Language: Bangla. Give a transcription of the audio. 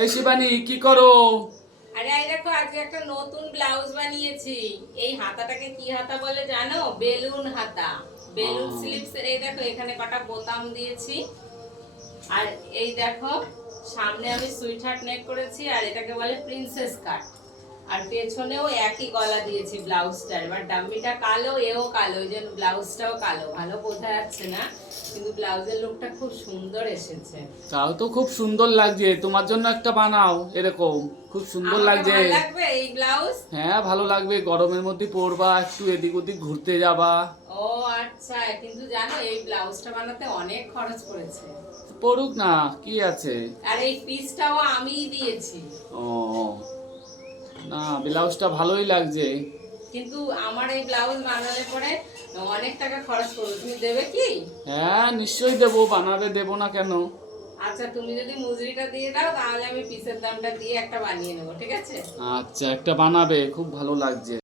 এই শিবানী কি করো? আরে এই দেখো আজকে একটা নতুন ব্লাউজ বানিয়েছি। এই হাতাটাকে কি হাতা বলে জানো? বেলুন হাতা। বেলুন স্লিপস এর এই দেখো এখানে কটা বোতাম দিয়েছি। আর এই দেখো সামনে আমি সুইট হার্ট নেক করেছি আর এটাকে বলে প্রিন্সেস কাট। আর পেছনেও একই গলা দিয়েছি ব্লাউজটার। এবার ডাম্মিটা কালো, এও কালো, ওই জন্য ব্লাউজটাও কালো। ভালো বোঝা যাচ্ছে না, কিন্তু ব্লাউজের লুকটা খুব সুন্দর এসেছে। তাও তো খুব সুন্দর লাগছে। তোমার জন্য একটা বানাও এরকম, খুব সুন্দর আমাকে লাগছে। ভালো লাগবে এই ব্লাউজ? হ্যাঁ ভালো লাগবে, গরমের মধ্যে পরবা, একটু এদিক ওদিক ঘুরতে যাবা। ও আচ্ছা, কিন্তু জানো এই ব্লাউজটা বানাতে অনেক খরচ পড়েছে। পড়ুক না, কি আছে। আর এই পিসটাও আমিই দিয়েছি। ও না, ব্লাউজটা ভালোই লাগছে। কিন্তু আমার এই ব্লাউজ বানালে পরে অনেক টাকা খরচ করবে, তুমি দেবে কি? হ্যাঁ নিশ্চয়ই দেবো, বানাবে, দেবো না কেন। আচ্ছা, তুমি যদি মজুরিটা দিয়ে দাও তাহলে আমি পিসের দামটা দিয়ে একটা বানিয়ে নেবো, ঠিক আছে? আচ্ছা একটা বানাবে, খুব ভালো লাগছে।